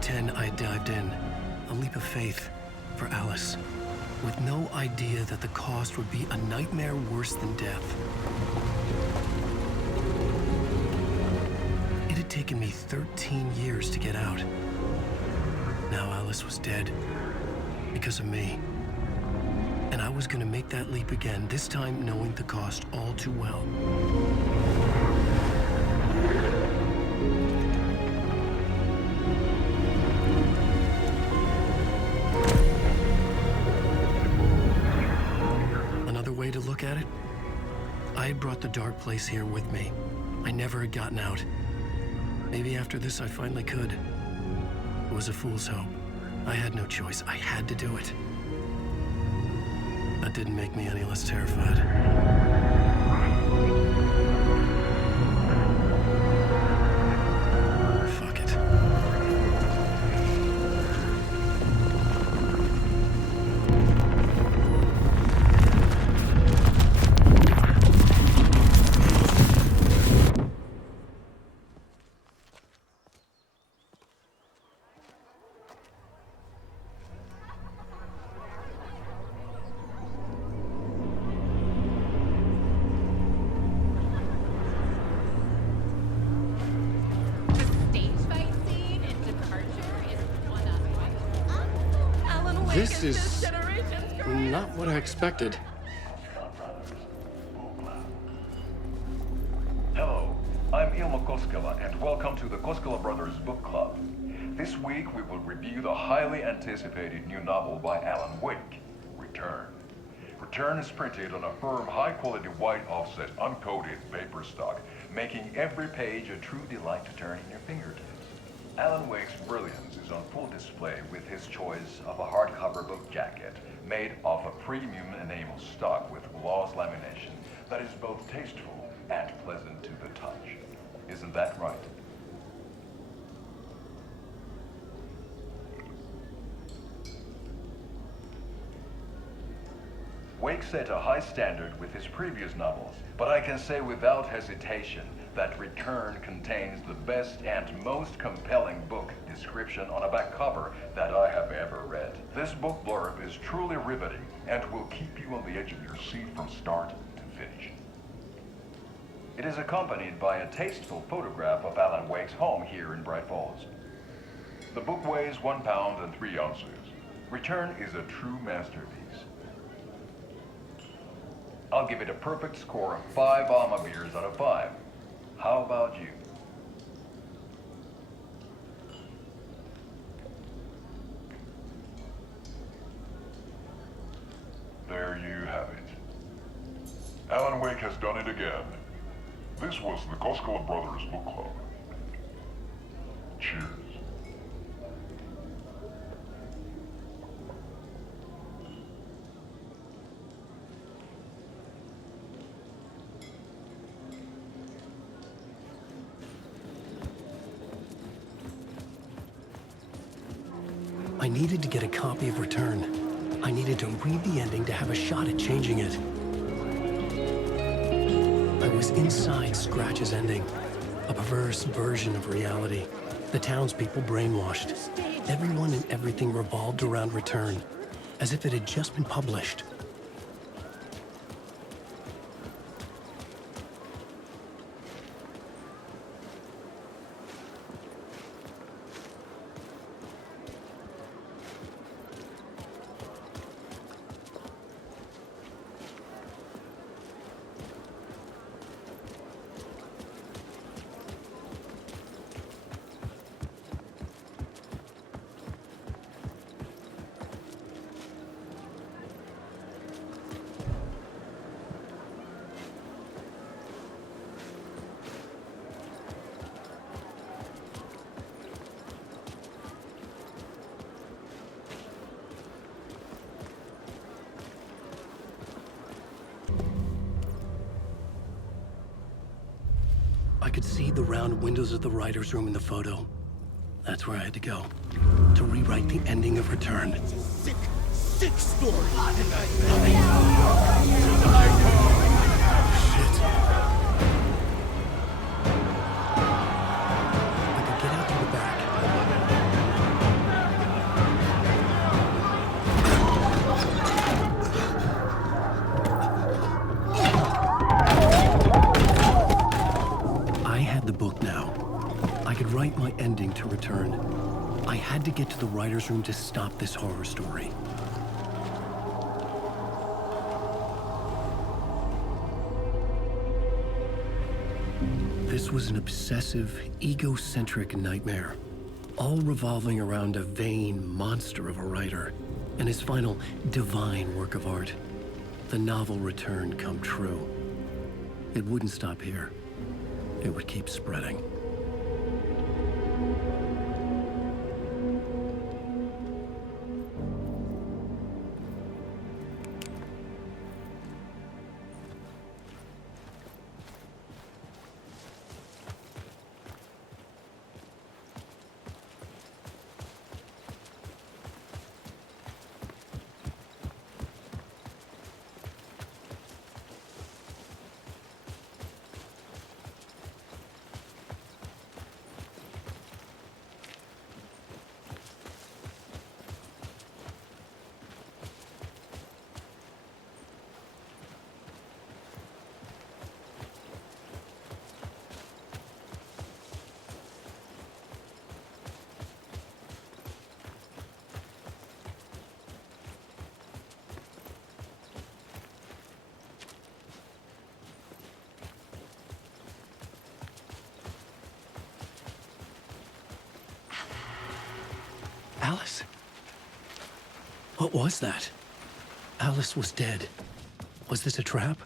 2010, I dived in, a leap of faith for Alice, with no idea that the cost would be a nightmare worse than death. It had taken me 13 years to get out. Now Alice was dead, because of me. And I was gonna make that leap again, this time knowing the cost all too well. Another way to look at it, I had brought the dark place here with me. I never had gotten out. Maybe after this I finally could. It was a fool's hope. I had no choice. I had to do it. That didn't make me any less terrified. Fuck it. This is not what I expected. Hello, I'm Ilmo Koskela, and welcome to the Koskela Brothers Book Club. This week we will review the highly anticipated new novel by Alan Wake, Return. Return is printed on a firm, high-quality white offset, uncoated paper stock, making every page a true delight to turn in your fingertips. Alan Wake's brilliance is on full display with his choice of a hardcover book jacket made of a premium enamel stock with gloss lamination that is both tasteful and pleasant to the touch. Isn't that right? Wake set a high standard with his previous novels, but I can say without hesitation that Return contains the best and most compelling book description on a back cover that I have ever read. This book blurb is truly riveting and will keep you on the edge of your seat from start to finish. It is accompanied by a tasteful photograph of Alan Wake's home here in Bright Falls. The book weighs 1 pound and 3 ounces. Return is a true masterpiece. I'll give it a perfect score of 5 Alma beers out of 5. How about you? There you have it. Alan Wake has done it again. This was the Koskela Brothers Book Club. Cheers. I needed to get a copy of Return. I needed to read the ending to have a shot at changing it. I was inside Scratch's ending, a perverse version of reality. The townspeople brainwashed. Everyone and everything revolved around Return, as if it had just been published. I could see the round windows of the writer's room in the photo. That's where I had to go, to rewrite the ending of Return. It's a sick, sick story. Shit. I could get out to the back. get to the writer's room to stop this horror story. This was an obsessive, egocentric nightmare, all revolving around a vain monster of a writer and his final divine work of art, the novel Return come true. It wouldn't stop here. It would keep spreading. Alice? What was that? Alice was dead. Was this a trap?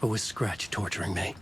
Or was Scratch torturing me?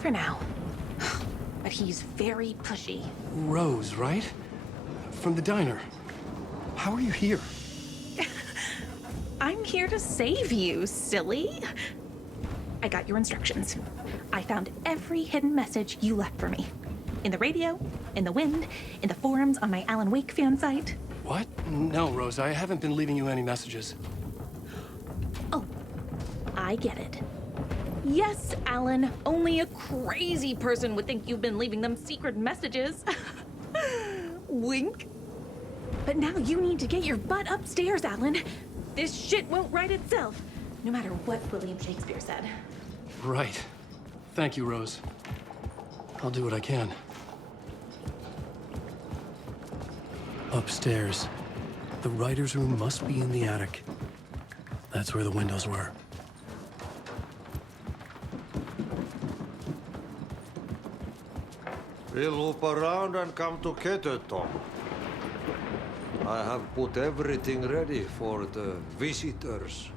For now. But he's very pushy. Rose, right? From the diner. How are you here? I'm here to save you, silly. I got your instructions. I found every hidden message you left for me. In the radio, in the wind, in the forums on my Alan Wake fan site. What? No, Rose, I haven't been leaving you any messages. Oh, I get it. Yes, Alan, only a crazy person would think you've been leaving them secret messages. Wink. But now you need to get your butt upstairs, Alan. This shit won't right itself, no matter what William Shakespeare said. Right. Thank you, Rose. I'll do what I can. Upstairs. The writer's room must be in the attic. That's where the windows were. We'll loop around and come to Keteton. I have put everything ready for the visitors.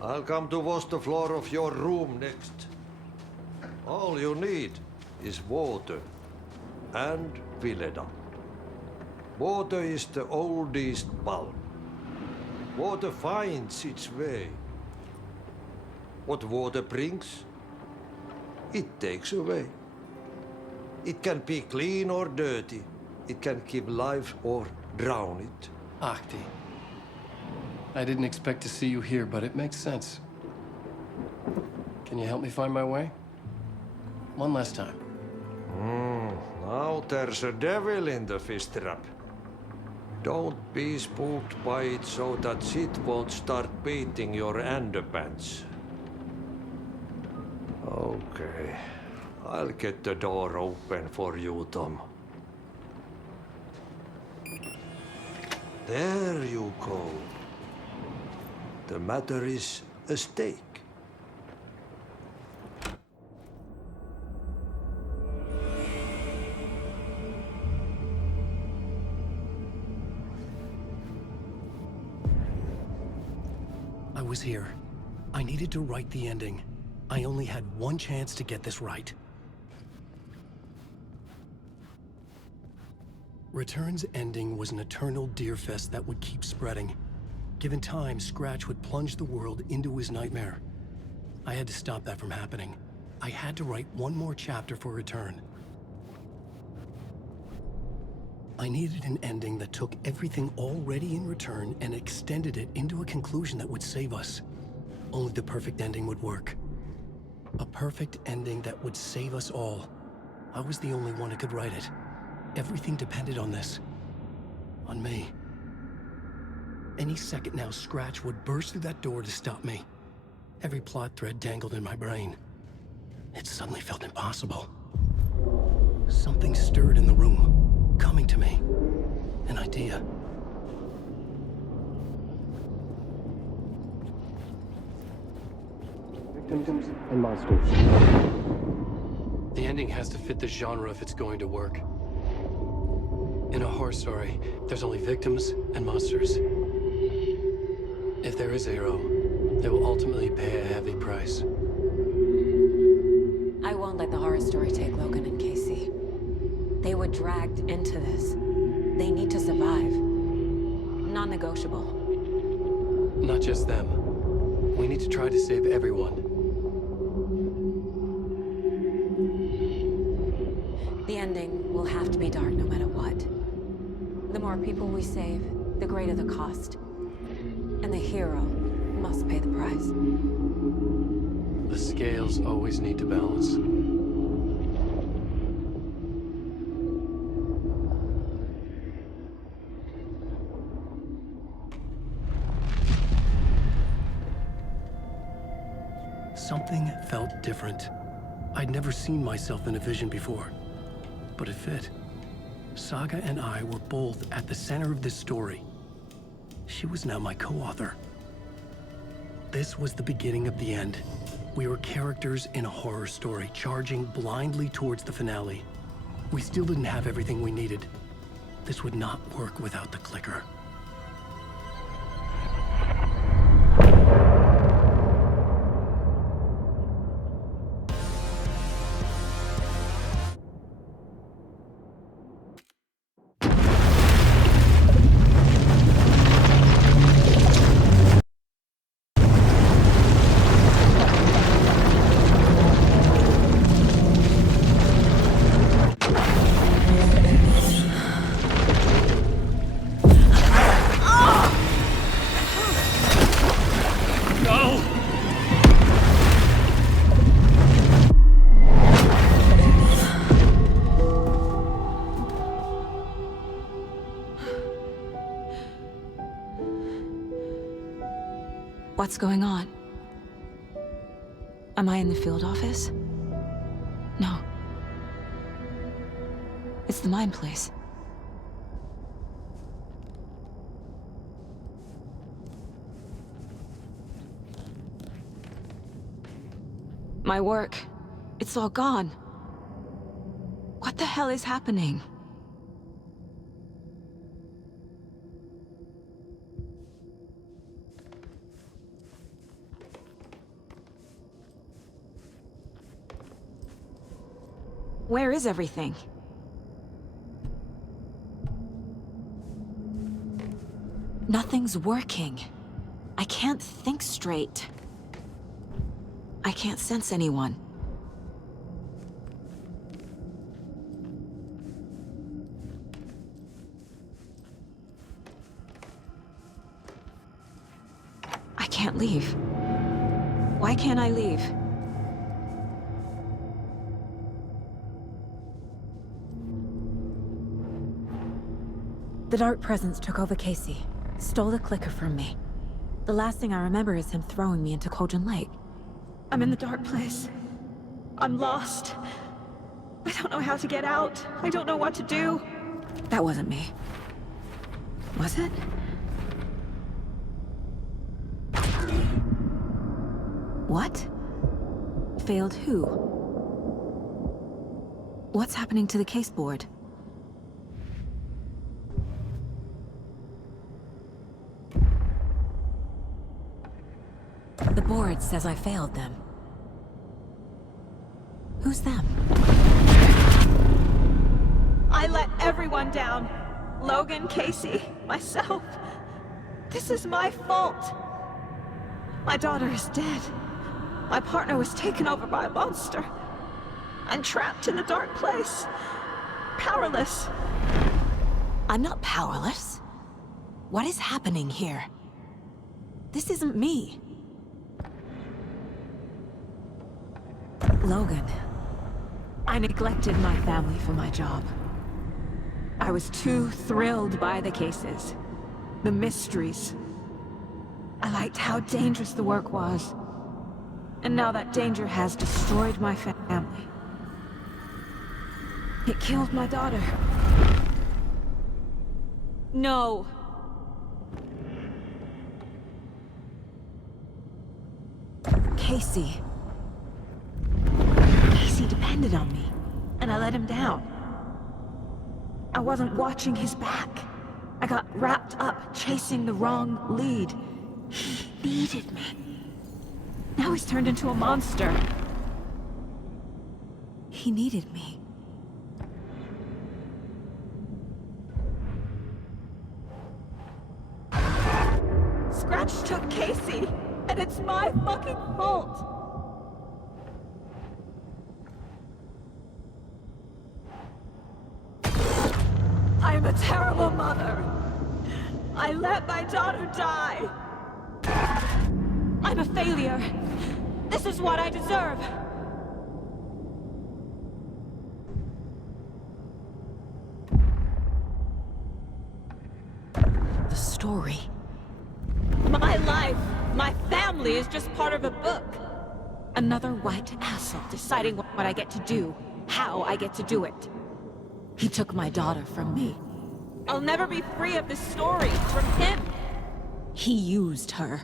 I'll come to wash the floor of your room next. All you need is water and Vileda. Water is the oldest bulb. Water finds its way. What water brings, it takes away. It can be clean or dirty. It can give life or drown it. Ahti. I didn't expect to see you here, but it makes sense. Can you help me find my way? One last time. Now there's a devil in the fish trap. Don't be spooked by it so that shit won't start beating your underpants. Okay, I'll get the door open for you, Tom. There you go. The matter is a steak. I was here. I needed to write the ending. I only had one chance to get this right. Return's ending was an eternal deerfest that would keep spreading. Given time, Scratch would plunge the world into his nightmare. I had to stop that from happening. I had to write one more chapter for Return. I needed an ending that took everything already in Return and extended it into a conclusion that would save us. Only the perfect ending would work. A perfect ending that would save us all. I was the only one who could write it. Everything depended on this. On me. Any second now, Scratch would burst through that door to stop me. Every plot thread dangled in my brain. It suddenly felt impossible. Something stirred in the room, coming to me. An idea. Victims and monsters. The ending has to fit the genre if it's going to work. In a horror story, there's only victims and monsters. If there is a hero, they will ultimately pay a heavy price. I won't let the horror story take Logan and Casey. They were dragged into this. They need to survive. Non-negotiable. Not just them. We need to try to save everyone. The ending will have to be dark no matter what. The more people we save, the greater the cost. And the hero must pay the price. The scales always need to balance. Something felt different. I'd never seen myself in a vision before, but it fit. Saga and I were both at the center of this story. She was now my co-author. This was the beginning of the end. We were characters in a horror story, charging blindly towards the finale. We still didn't have everything we needed. This would not work without the clicker. What's going on? Am I in the field office? No. It's the mine place. My work. It's all gone. What the hell is happening? Where is everything? Nothing's working. I can't think straight. I can't sense anyone. I can't leave. Why can't I leave? The Dark Presence took over Casey, stole the clicker from me. The last thing I remember is him throwing me into Cauldron Lake. I'm in the dark place. I'm lost. I don't know how to get out. I don't know what to do. That wasn't me. Was it? What? Failed who? What's happening to the case board? The board says I failed them. Who's them? I let everyone down. Logan, Casey, myself. This is my fault. My daughter is dead. My partner was taken over by a monster. I'm trapped in the dark place. Powerless. I'm not powerless. What is happening here? This isn't me. Logan, I neglected my family for my job. I was too thrilled by the cases, the mysteries. I liked how dangerous the work was. And now that danger has destroyed my family. It killed my daughter. No. Casey. Casey depended on me, And I let him down. I wasn't watching his back. I got wrapped up chasing the wrong lead. He needed me. Now he's turned into a monster. He needed me. Scratch took Casey, and it's my fucking fault. I'm a terrible mother. I let my daughter die. I'm a failure. This is what I deserve. The story. My life, my family is just part of a book. Another white asshole deciding what I get to do, how I get to do it. He took my daughter from me. I'll never be free of this story from him. He used her.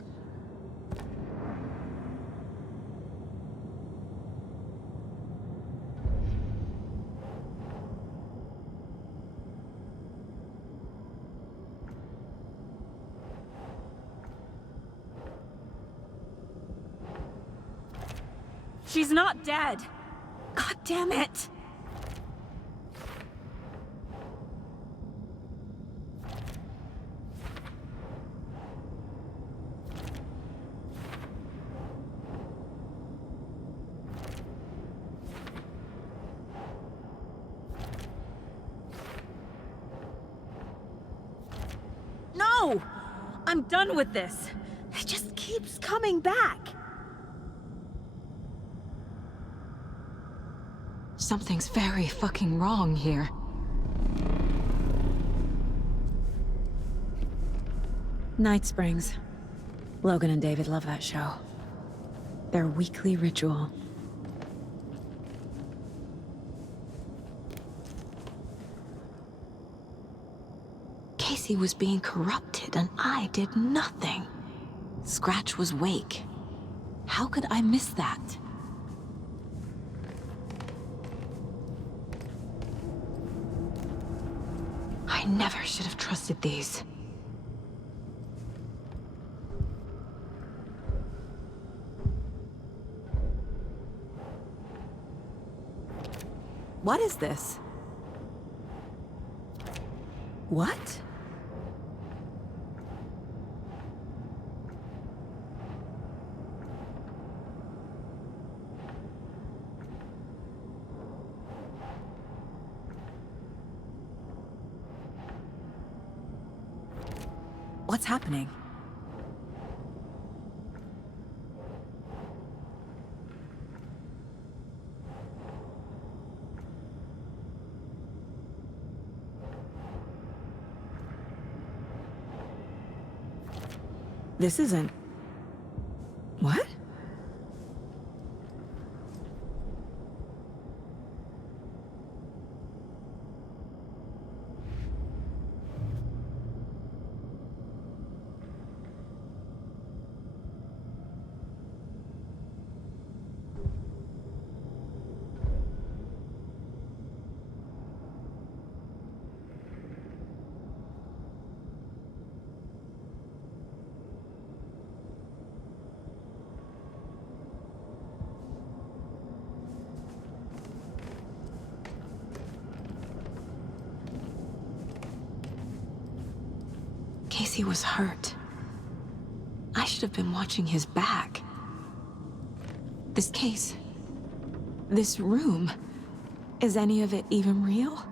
She's not dead. God damn it. No! I'm done with this. It just keeps coming back. Something's very fucking wrong here. Night Springs. Logan and David love that show. Their weekly ritual. Casey was being corrupted and I did nothing. Scratch was Wake. How could I miss that? I never should have trusted these. What is this? What? What's happening? This isn't... What? Casey was hurt. I should have been watching his back. This case... this room... is any of it even real?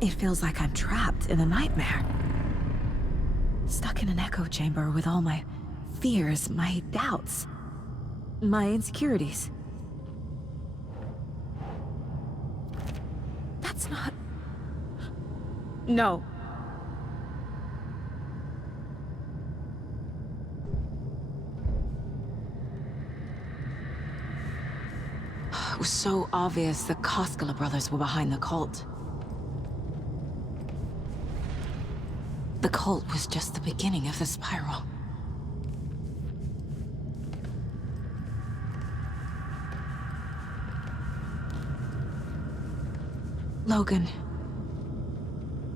It feels like I'm trapped in a nightmare. Stuck in an echo chamber with all my fears, my doubts, my insecurities. That's not... No. It was so obvious the Koskela brothers were behind the cult. The cult was just the beginning of the spiral. Logan.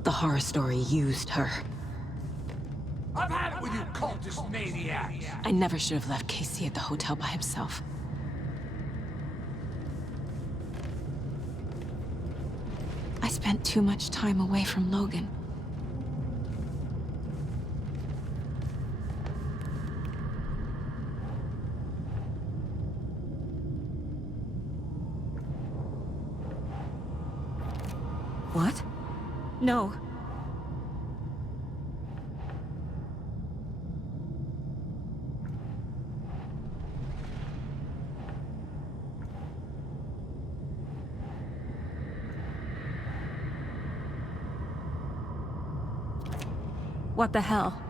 The horror story used her. I've had it with you cultist maniacs! I never should have left Casey at the hotel by himself. I spent too much time away from Logan. What? No. What the hell?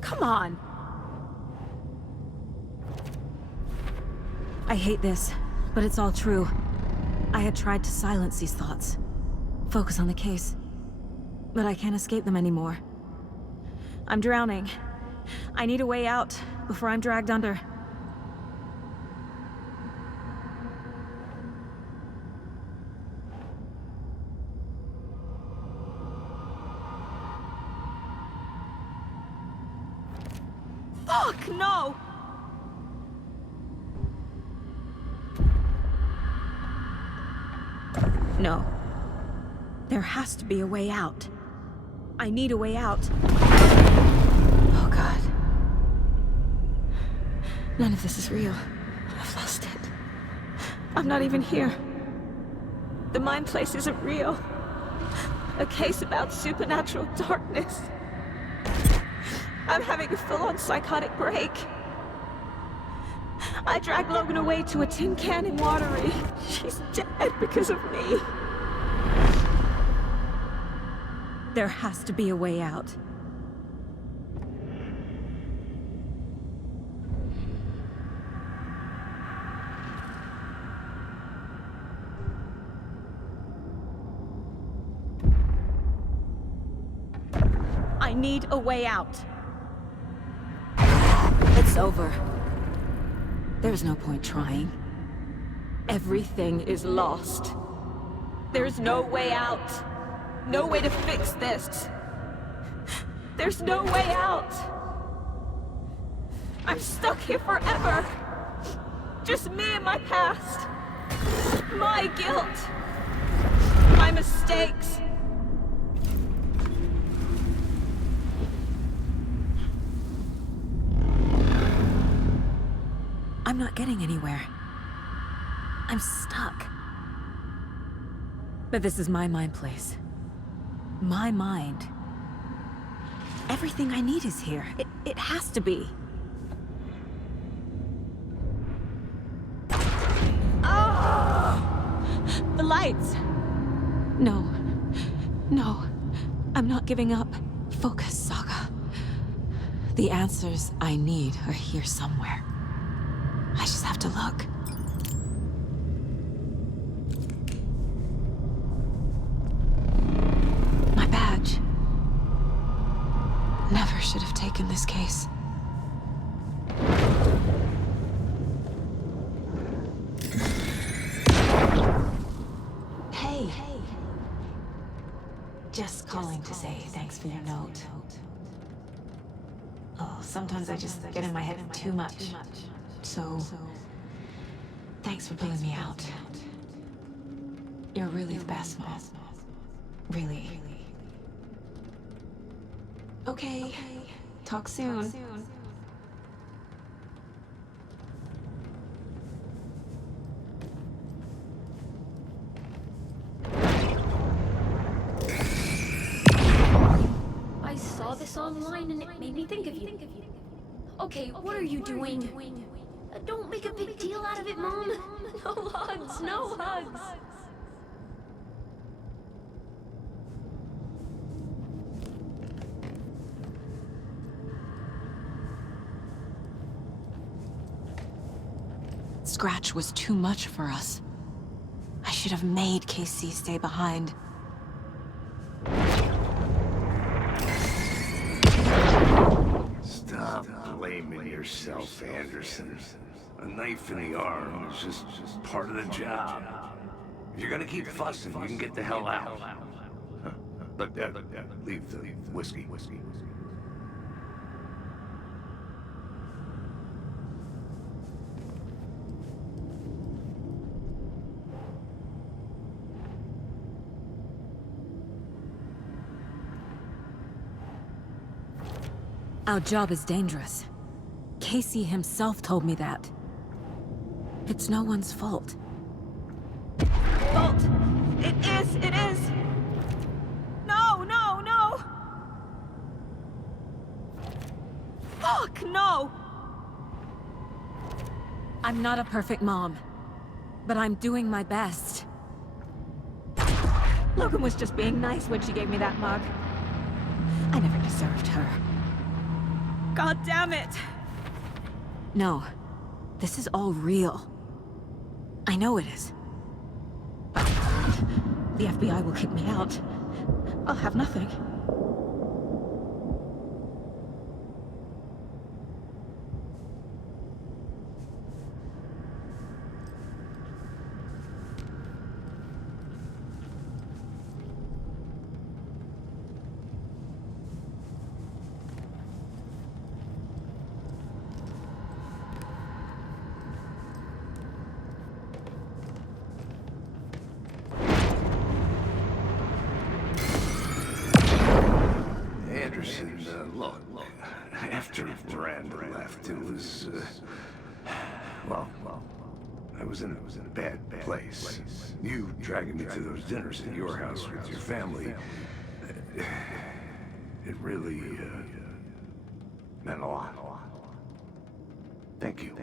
Come on! I hate this, but it's all true. I had tried to silence these thoughts. Focus on the case. But I can't escape them anymore. I'm drowning. I need a way out before I'm dragged under. Fuck, no! No. There has to be a way out. I need a way out. Oh, God. None of this is real. I've lost it. I'm not even here. The mind place isn't real. A case about supernatural darkness. I'm having a full-on psychotic break. I dragged Logan away to a tin can in Watery. She's dead because of me. There has to be a way out. I need a way out. It's over. There's no point trying. Everything is lost. There's no way out. No way to fix this. There's no way out. I'm stuck here forever. Just me and my past. My guilt. My mistakes. I'm not getting anywhere. I'm stuck. But this is my mind place. My mind. Everything I need is here. It has to be. The lights! No. No. I'm not giving up. Focus, Saga. The answers I need are here somewhere. I just have to look. My badge. Never should have taken this case. Hey. Just calling to say thanks for your note. Oh, sometimes I just get in my head too much. So, thanks for pulling me out. You're really the best, Mom. Really. Okay. Talk soon. I saw this online and it made me think of you. Okay, what are you doing? Don't make a big deal out of it, Mom. No hugs, no hugs. Scratch was too much for us. I should have made Casey stay behind. Stop blaming yourself, Anderson. A knife in the arm is just part of the job. If you're gonna keep fussing, you can get the hell out. But leave the whiskey. Our job is dangerous. Casey himself told me that. It's no one's fault. Fault. It is. No. Fuck, no! I'm not a perfect mom, but I'm doing my best. Logan was just being nice when she gave me that mug. I never deserved her. God damn it! No, this is all real. I know it is. The FBI will kick me out. I'll have nothing. Look, after Miranda left, it was, well, I was in a bad place. You dragging me to those dinners at your house with your family, it really, meant a lot. Thank you.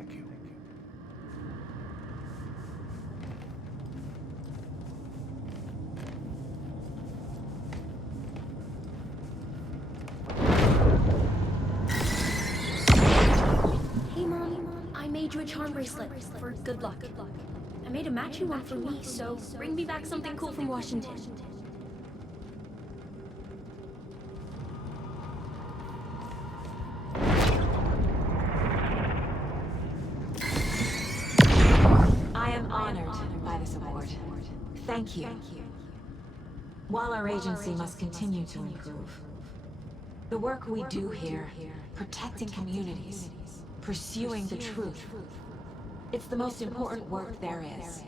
Hey, Mom, I made you a charm bracelet for good luck. I made a matching one for me, so bring me back something cool from Washington. I am honored by this award. Thank you. While our agency must continue to improve, the work we do here, protecting communities, pursuing the truth, It's the most important work there is.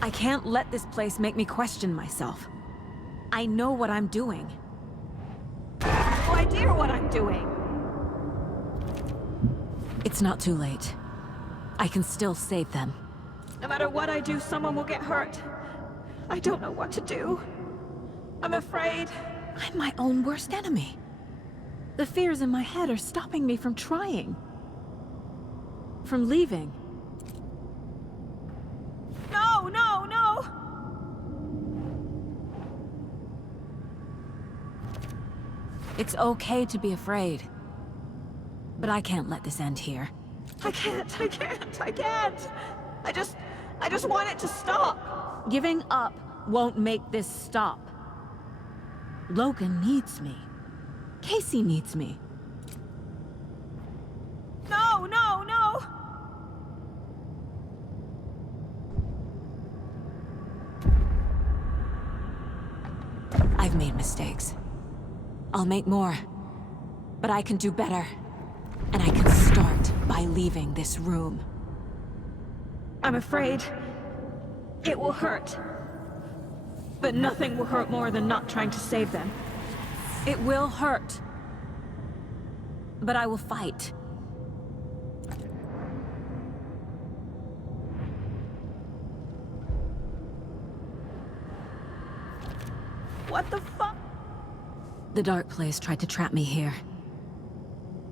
I can't let this place make me question myself. I know what I'm doing. I have no idea what I'm doing! It's not too late. I can still save them. No matter what I do, someone will get hurt. I don't know what to do. I'm afraid. I'm my own worst enemy. The fears in my head are stopping me from trying. From leaving. No, no, no! It's okay to be afraid. But I can't let this end here. I can't. I just want it to stop. Giving up won't make this stop. Logan needs me. Casey needs me. No, no, no! I've made mistakes. I'll make more. But I can do better. And I can start by leaving this room. I'm afraid it will hurt. But nothing will hurt more than not trying to save them. It will hurt. But I will fight. What the fuck? The dark place tried to trap me here.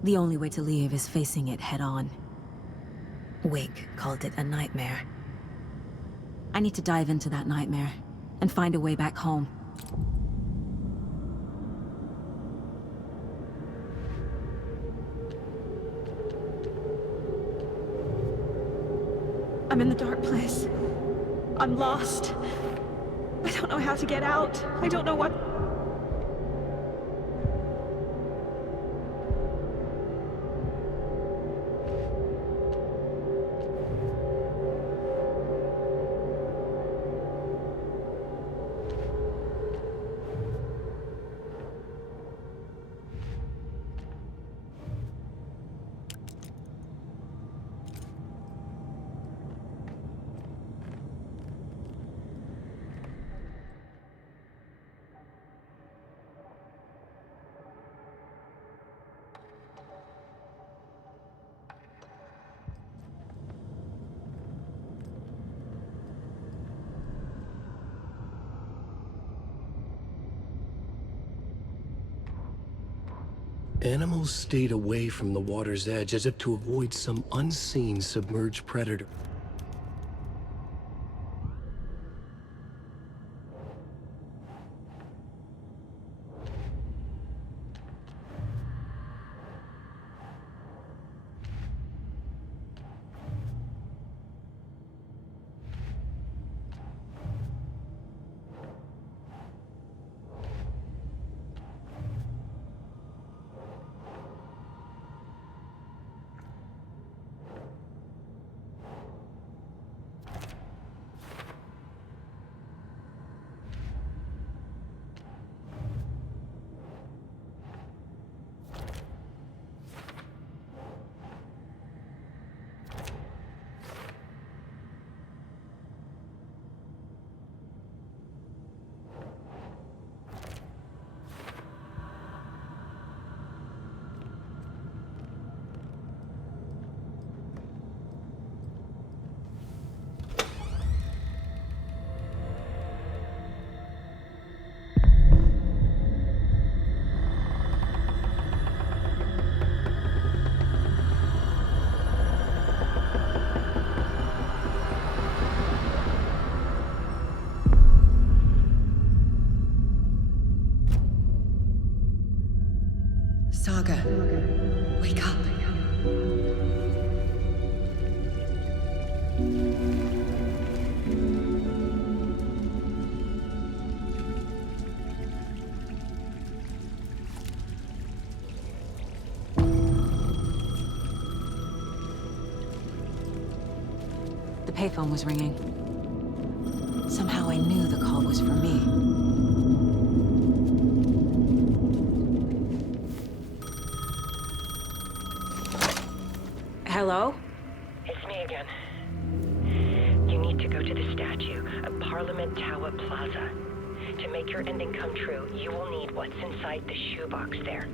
The only way to leave is facing it head-on. Wake called it a nightmare. I need to dive into that nightmare and find a way back home. I'm in the dark place. I'm lost. I don't know how to get out. I don't know what... Animals stayed away from the water's edge as if to avoid some unseen submerged predator. Saga, wake up. The payphone was ringing. Somehow I knew the call was for me. make your ending come true, you will need what's inside the shoebox there.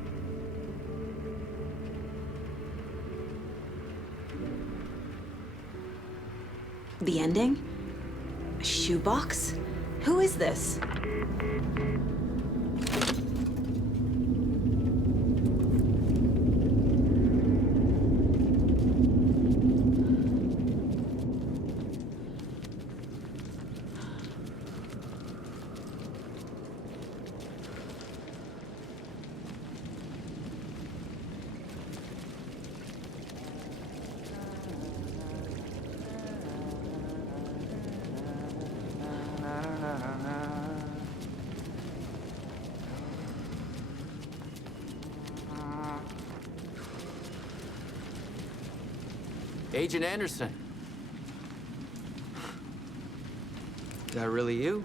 The ending? A shoebox? Who is this? Agent Anderson. Is that really you?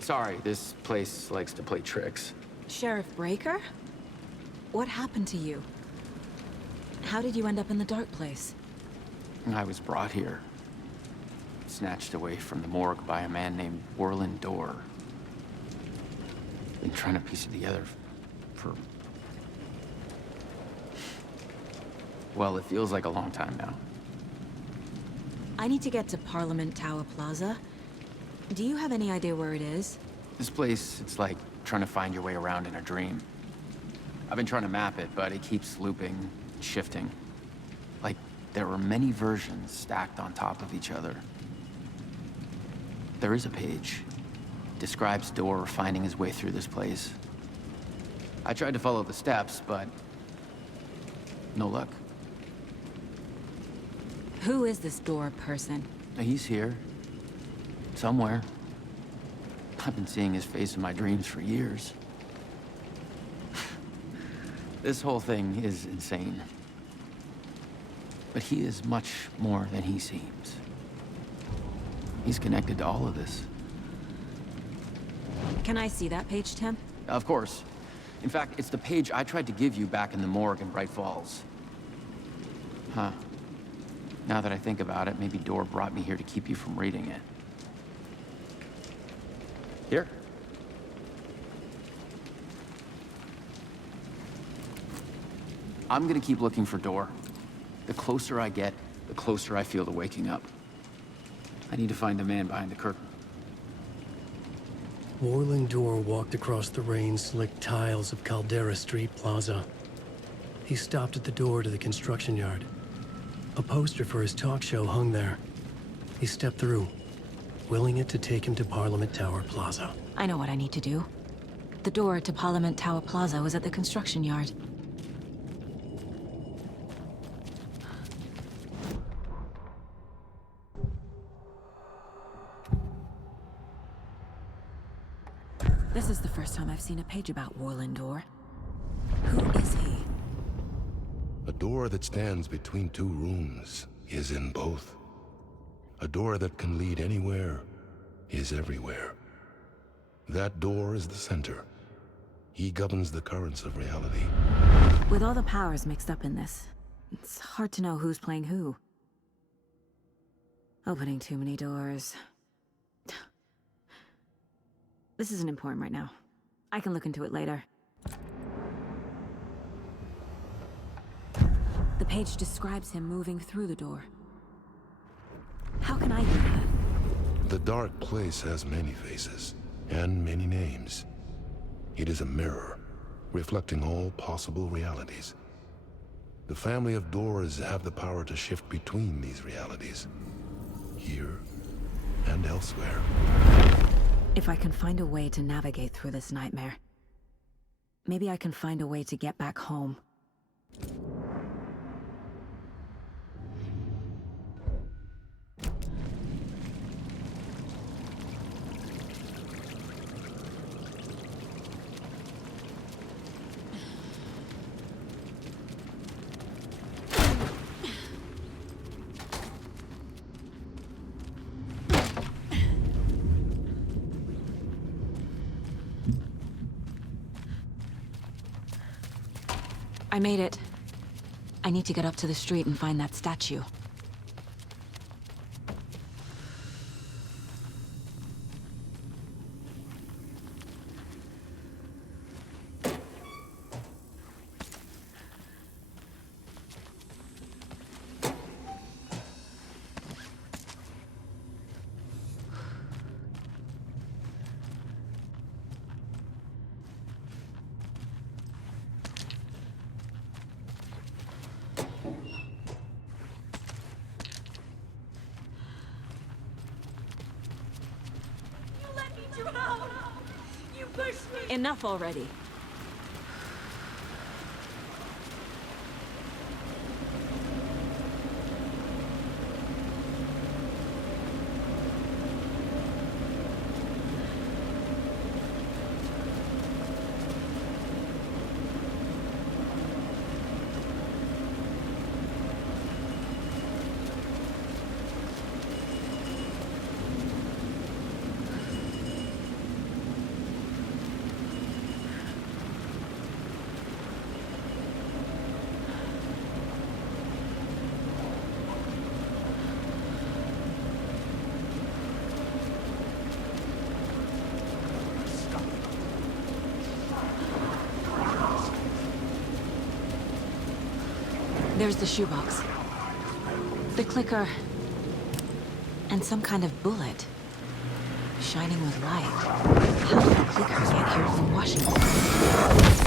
Sorry, this place likes to play tricks. Sheriff Breaker? What happened to you? How did you end up in the dark place? I was brought here. Snatched away from the morgue by a man named Warland Dorr. Been trying to piece it together for... well, it feels like a long time now. I need to get to Parliament Tower Plaza. Do you have any idea where it is? This place, it's like trying to find your way around in a dream. I've been trying to map it, but it keeps looping, shifting. Like there were many versions stacked on top of each other. There is a page. Describes Dorr finding his way through this place. I tried to follow the steps, but no luck. Who is this Dorr person? He's here. Somewhere. I've been seeing his face in my dreams for years. This whole thing is insane. But he is much more than he seems. He's connected to all of this. Can I see that page, Tim? Of course. In fact, it's the page I tried to give you back in the morgue in Bright Falls. Huh. Now that I think about it, maybe Dorr brought me here to keep you from reading it. Here. I'm gonna keep looking for Dorr. The closer I get, the closer I feel to waking up. I need to find the man behind the curtain. Warland Dorr walked across the rain-slicked tiles of Caldera Street Plaza. He stopped at the door to the construction yard. A poster for his talk show hung there. He stepped through, willing it to take him to Parliament Tower Plaza. I know what I need to do. The door to Parliament Tower Plaza was at the construction yard. This is the first time I've seen a page about Warland Dorr. Who is he? A door that stands between two rooms is in both. A door that can lead anywhere is everywhere. That door is the center. He governs the currents of reality. With all the powers mixed up in this, it's hard to know who's playing who. Opening too many doors. This isn't important right now. I can look into it later. The page describes him moving through the door. How can I do that? The dark place has many faces and many names. It is a mirror, reflecting all possible realities. The family of Dorrs have the power to shift between these realities, here and elsewhere. If I can find a way to navigate through this nightmare, maybe I can find a way to get back home. I made it. I need to get up to the street and find that statue. You pushed me! Enough already. There's the shoebox. The clicker. And some kind of bullet. Shining with light. How did the clicker get here from Washington?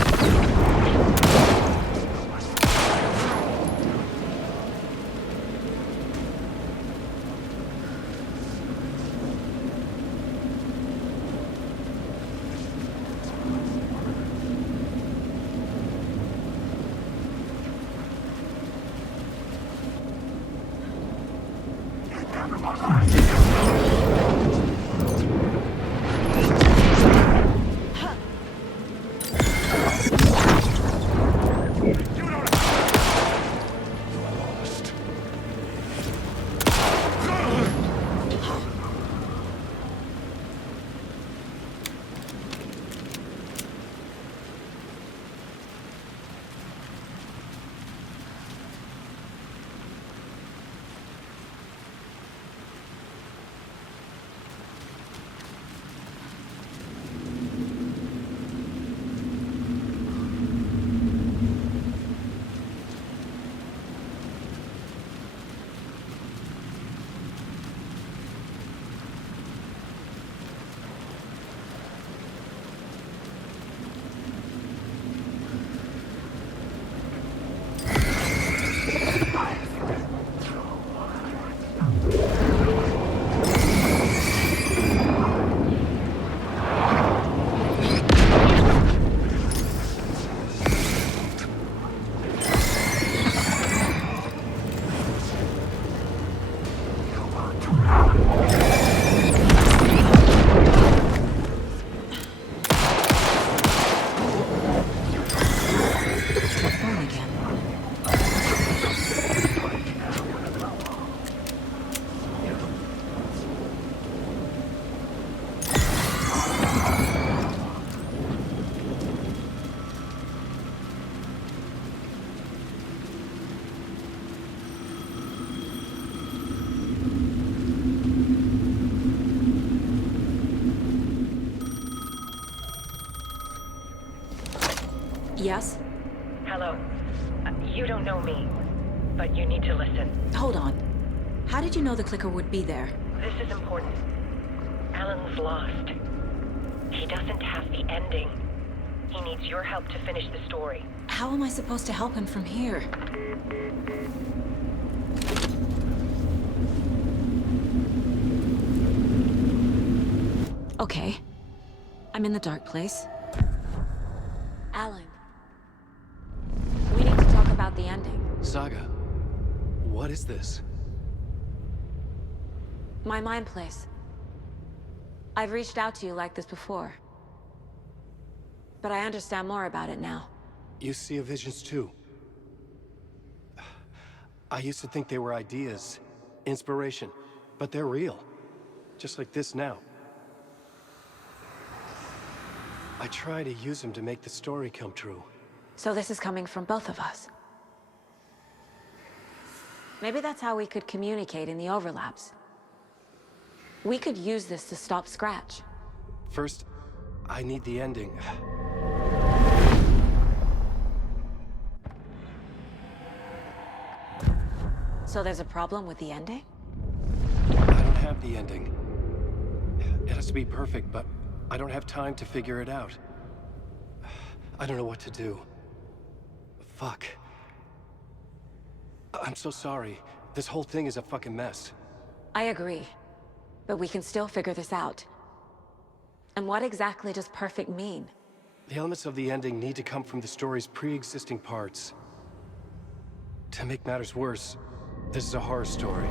Yes? Hello. You don't know me, but you need to listen. Hold on. How did you know the clicker would be there? This is important. Alan's lost. He doesn't have the ending. He needs your help to finish the story. How am I supposed to help him from here? Okay. I'm in the dark place. Alan. We need to talk about the ending. Saga, what is this? My mind place. I've reached out to you like this before. But I understand more about it now. You see visions too. I used to think they were ideas, inspiration, but they're real. Just like this now. I try to use them to make the story come true. So this is coming from both of us. Maybe that's how we could communicate in the overlaps. We could use this to stop Scratch. First, I need the ending. So there's a problem with the ending? I don't have the ending. It has to be perfect, but I don't have time to figure it out. I don't know what to do. Fuck. I'm so sorry. This whole thing is a fucking mess. I agree. But we can still figure this out. And what exactly does perfect mean? The elements of the ending need to come from the story's pre-existing parts. To make matters worse, this is a horror story.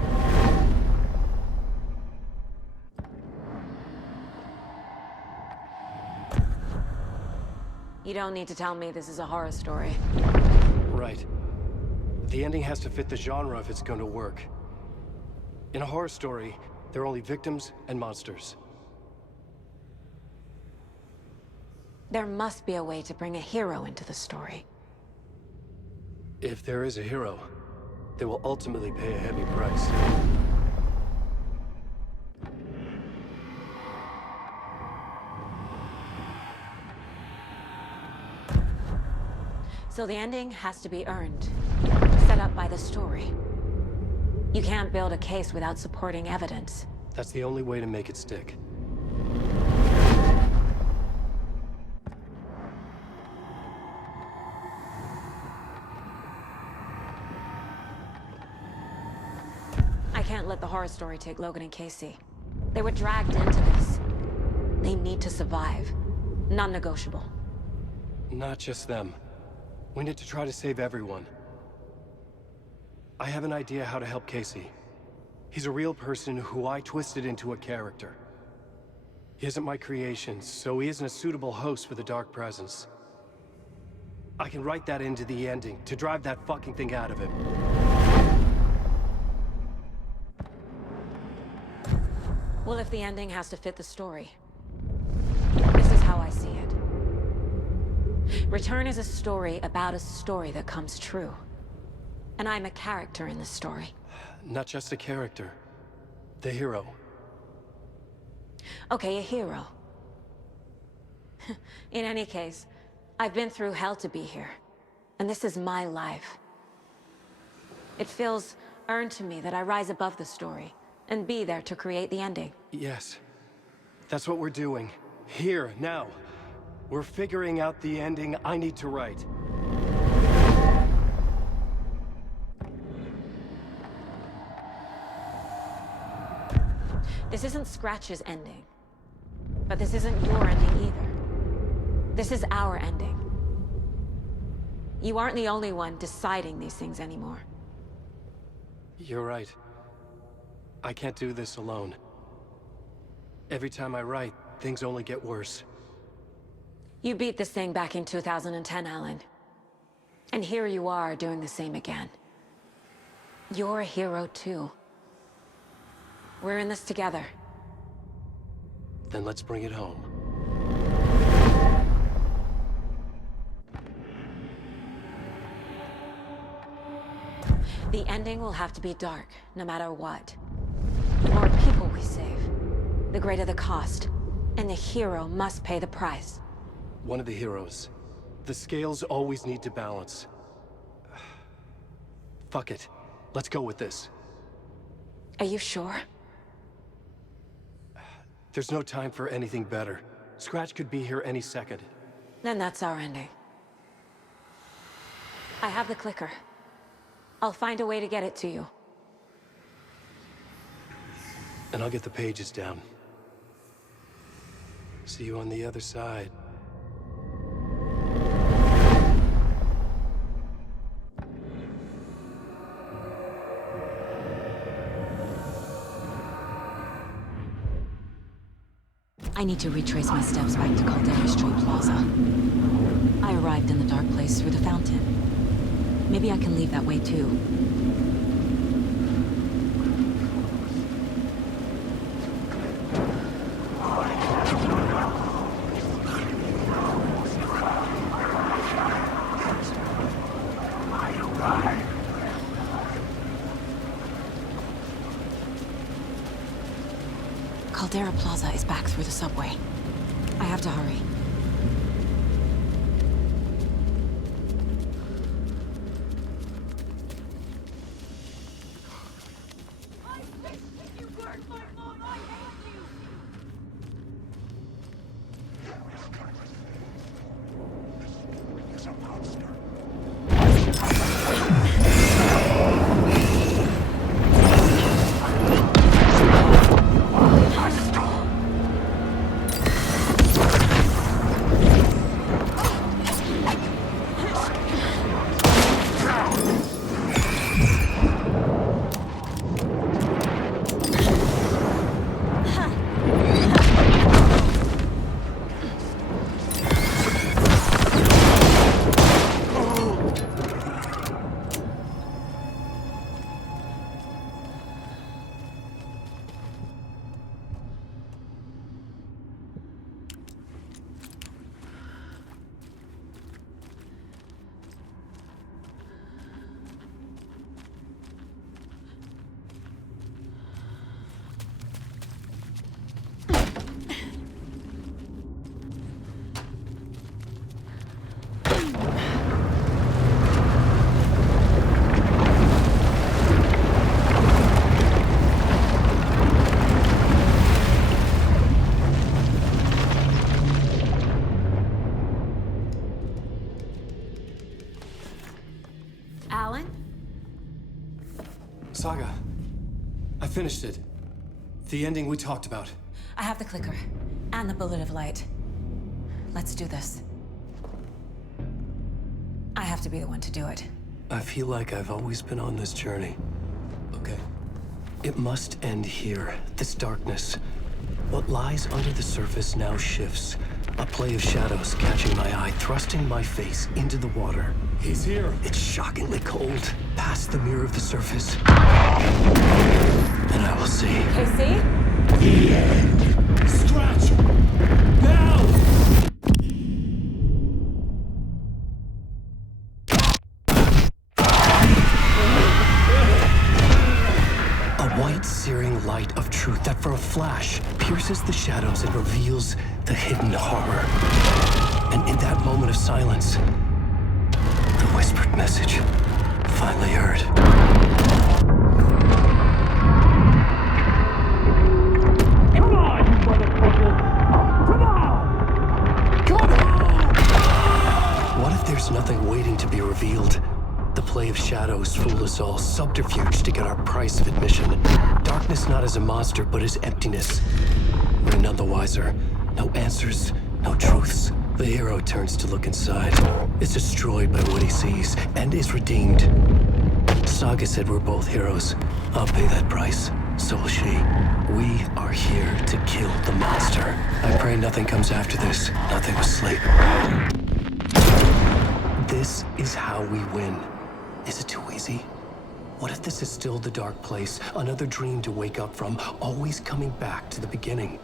You don't need to tell me this is a horror story. Right. The ending has to fit the genre if it's going to work. In a horror story, there are only victims and monsters. There must be a way to bring a hero into the story. If there is a hero, they will ultimately pay a heavy price. So the ending has to be earned, set up by the story. You can't build a case without supporting evidence. That's the only way to make it stick. I can't let the horror story take Logan and Casey. They were dragged into this. They need to survive. Non-negotiable. Not just them. We need to try to save everyone. I have an idea how to help Casey. He's a real person who I twisted into a character. He isn't my creation, so he isn't a suitable host for the Dark Presence. I can write that into the ending to drive that fucking thing out of him. Well, if the ending has to fit the story, this is how I see it. Return is a story about a story that comes true. And I'm a character in this story. Not just a character. The hero. Okay, a hero. In any case, I've been through hell to be here. And this is my life. It feels earned to me that I rise above the story and be there to create the ending. Yes. That's what we're doing. Here, now. We're figuring out the ending I need to write. This isn't Scratch's ending. But this isn't your ending either. This is our ending. You aren't the only one deciding these things anymore. You're right. I can't do this alone. Every time I write, things only get worse. You beat this thing back in 2010, Alan. And here you are doing the same again. You're a hero too. We're in this together. Then let's bring it home. The ending will have to be dark, no matter what. The more people we save, the greater the cost. And the hero must pay the price. One of the heroes. The scales always need to balance. Fuck it. Let's go with this. Are you sure? There's no time for anything better. Scratch could be here any second. Then that's our ending. I have the clicker. I'll find a way to get it to you. And I'll get the pages down. See you on the other side. I need to retrace my steps back to Caldera Street Plaza. I arrived in the dark place through the fountain. Maybe I can leave that way too. Caldera Plaza is back through the subway. I have to hurry. Saga, I finished it. The ending we talked about. I have the clicker and the bullet of light. Let's do this. I have to be the one to do it. I feel like I've always been on this journey. Okay. It must end here, this darkness. What lies under the surface now shifts. A play of shadows catching my eye, thrusting my face into the water. He's here. It's shockingly cold, past the mirror of the surface. And I will see. Casey? The end. Scratch! Now! A white, searing light of truth that for a flash pierces the shadows and reveals the hidden horror. And in that moment of silence, the whispered message finally heard. Come on, you motherfucker! Come on! Come on! What if there's nothing waiting to be revealed? The play of shadows fool us all, subterfuge to get our price of admission. Darkness not as a monster, but as emptiness. We're none the wiser. No answers, no truths. The hero turns to look inside. Is destroyed by what he sees, and is redeemed. Saga said we're both heroes. I'll pay that price. So will she. We are here to kill the monster. I pray nothing comes after this. Nothing but sleep. This is how we win. Is it too easy? What if this is still the dark place? Another dream to wake up from, always coming back to the beginning.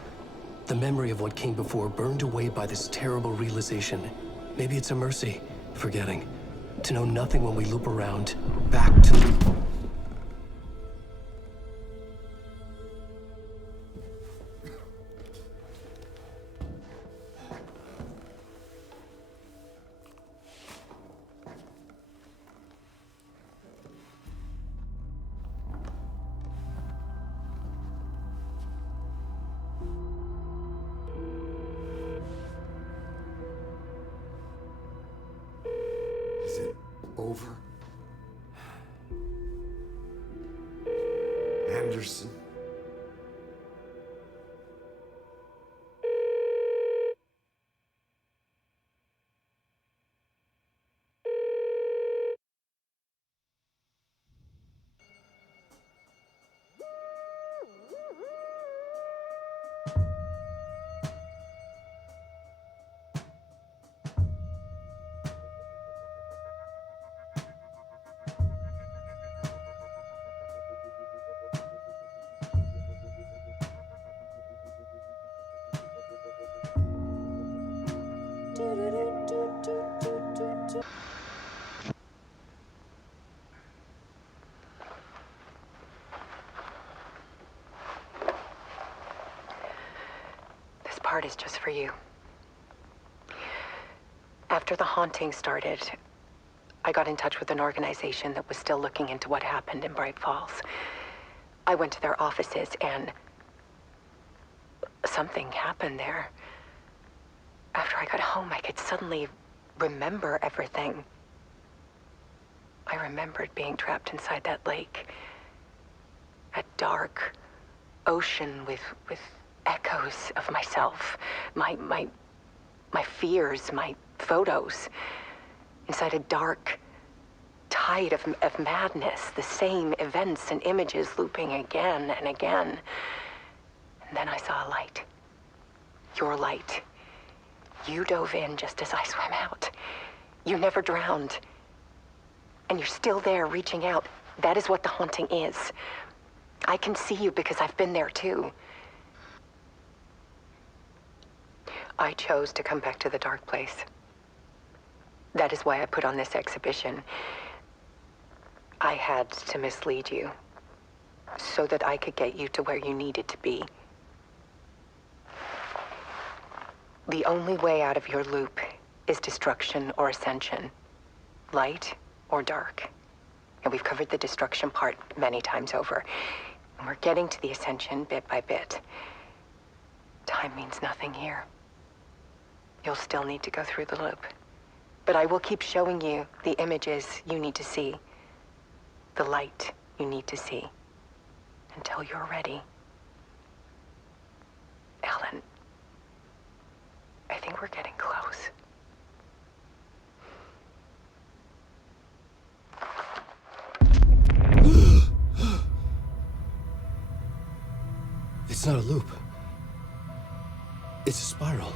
The memory of what came before burned away by this terrible realization. Maybe it's a mercy, forgetting. To know nothing when we loop around, back to the... Is it over? Anderson? This part is just for you. After the haunting started, I got in touch with an organization that was still looking into what happened in Bright Falls. I went to their offices and something happened there. After I got home, I could suddenly remember everything. I remembered being trapped inside that lake. A dark ocean with echoes of myself. My fears, my photos. Inside a dark tide of madness. The same events and images looping again and again. And then I saw a light. Your light. You dove in just as I swam out. You never drowned. And you're still there reaching out. That is what the haunting is. I can see you because I've been there too. I chose to come back to the dark place. That is why I put on this exhibition. I had to mislead you so that I could get you to where you needed to be. The only way out of your loop is destruction or ascension, light or dark. And we've covered the destruction part many times over. And we're getting to the ascension bit by bit. Time means nothing here. You'll still need to go through the loop. But I will keep showing you the images you need to see. The light you need to see. Until you're ready. Alan, I think we're getting close. It's not a loop. It's a spiral.